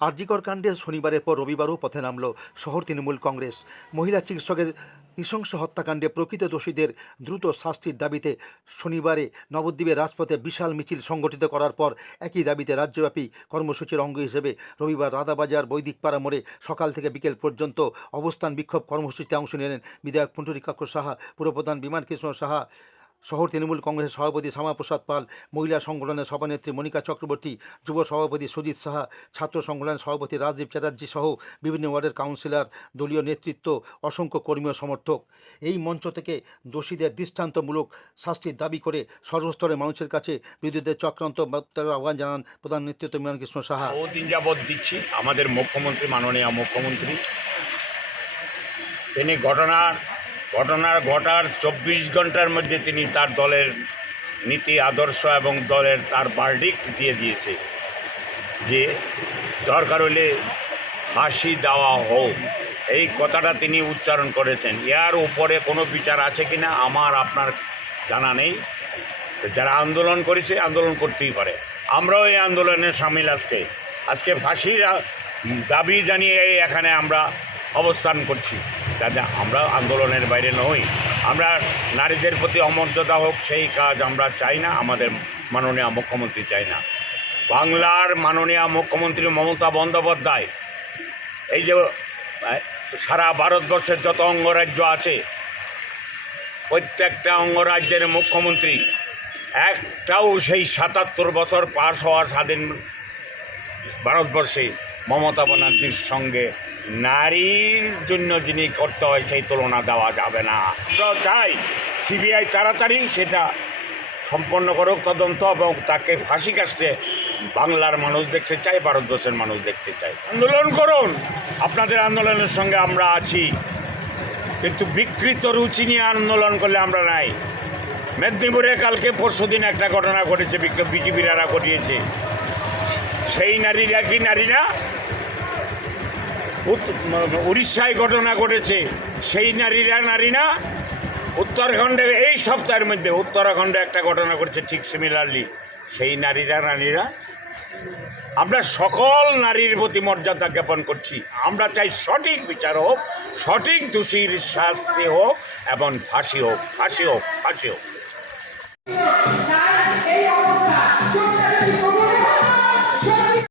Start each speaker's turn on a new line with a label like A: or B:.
A: আরজিকর কাণ্ডে শনিবারের পর রবিবারও পথে নামল শহর তৃণমূল কংগ্রেস। মহিলা চিকিৎসকের নৃশংস হত্যাকাণ্ডে প্রকৃত দোষীদের দ্রুত শাস্তির দাবিতে শনিবারে নবদ্বীপের রাজপথে বিশাল মিছিল সংগঠিত করার পর একই দাবিতে রাজ্যব্যাপী কর্মসূচির অঙ্গ হিসেবে রবিবার রাধাবাজার বৈদিকপাড়া মোড়ে সকাল থেকে বিকেল পর্যন্ত অবস্থান বিক্ষোভ কর্মসূচিতে অংশ নিলেন বিধায়ক পুণ্ডরিকাক্ষ সাহা, পুরপ্রধান বিমান কৃষ্ণ সাহা। শহর তৃণমূল কংগ্রেসের সভাপতি শ্যামাপ্রসাদ পাল, মহিলা সংগঠনের সভানেত্রী মনিকা চক্রবর্তী, যুব সভাপতি সুজিত সাহা, ছাত্র সংগঠনের সভাপতি রাজদীপ চ্যাটার্জি সহ বিভিন্ন ওয়ার্ডের কাউন্সিলর, দলীয় নেতৃত্ব, অসংখ্য কর্মী ও সমর্থক। এই মঞ্চ থেকে দোষীদের দৃষ্টান্তমূলক শাস্তির দাবি করে সর্বস্তরের মানুষের কাছে বিরোধীদের চক্রান্ত আহ্বান জানান প্রধান নেতৃত্ব মিলন কৃষ্ণ সাহা
B: বহুদিন যাবৎ দিচ্ছি। আমাদের মুখ্যমন্ত্রী, মাননীয় মুখ্যমন্ত্রী, তিনি ঘটনার ঘটনার ঘটার চব্বিশ ঘণ্টার মধ্যে তিনি তার দলের নীতি, আদর্শ এবং দলের তার বার্ডিক দিয়ে দিয়েছে যে দরকার হলে ফাঁসি দেওয়া হোক। এই কথাটা তিনি উচ্চারণ করেছেন। ইয়ার উপরে কোনো বিচার আছে কিনা আমার আপনার জানা নেই। যারা আন্দোলন করেছে, আন্দোলন করতেই পারে। আমরাও এই আন্দোলনে সামিল আজকে। আজকে ফাঁসির দাবি জানিয়ে এখানে আমরা অবস্থান করছি। যাতে আমরা আন্দোলনের বাইরে নই। আমরা নারীদের প্রতি অমর্যাদা হোক, সেই কাজ আমরা চাই না, আমাদের মাননীয় মুখ্যমন্ত্রী চাই না। বাংলার মাননীয় মুখ্যমন্ত্রী মমতা বন্দ্যোপাধ্যায়, এই যে সারা ভারতবর্ষের যত অঙ্গরাজ্য আছে, প্রত্যেকটা অঙ্গরাজ্যের মুখ্যমন্ত্রী, একটাও সেই সাতাত্তর বছর পাশ হওয়ার স্বাধীন ভারতবর্ষে মমতা ব্যানার্জির সঙ্গে নারীর জন্য যিনি করতে হয় সেই তুলনা দেওয়া যাবে না। আমরা চাই সিবিআই তাড়াতাড়ি সেটা সম্পন্ন করুক, তদন্ত এবং তাকে ফাঁসি কাটতে বাংলার মানুষ দেখতে চাই ভারতবর্ষের মানুষ দেখতে চাই আন্দোলন করুন। আপনাদের আন্দোলনের সঙ্গে আমরা আছি। কিন্তু বিকৃত রুচি নিয়ে আন্দোলন করলে আমরা নাই। মেদিনীপুরে কালকে পরশু দিন একটা ঘটনা ঘটেছে বিজেপিরা ঘটিয়েছে। সেই নারীরা কি নারীরা উড়িষ্যায় ঘটনা ঘটেছে। সেই নারীরা নারী না উত্তরাখণ্ডে, এই সপ্তাহের মধ্যে উত্তরাখণ্ডে একটা ঘটনা ঘটেছে ঠিক সিমিলারলি সেই নারীরা নারীরা, আমরা সকল নারীর প্রতি মর্যাদা জ্ঞাপন করছি। আমরা চাই সঠিক বিচার হোক, সঠিক দোষীর শাস্তি হোক এবং ফাঁসি হোক ফাঁসি হোক ফাঁসি হোক।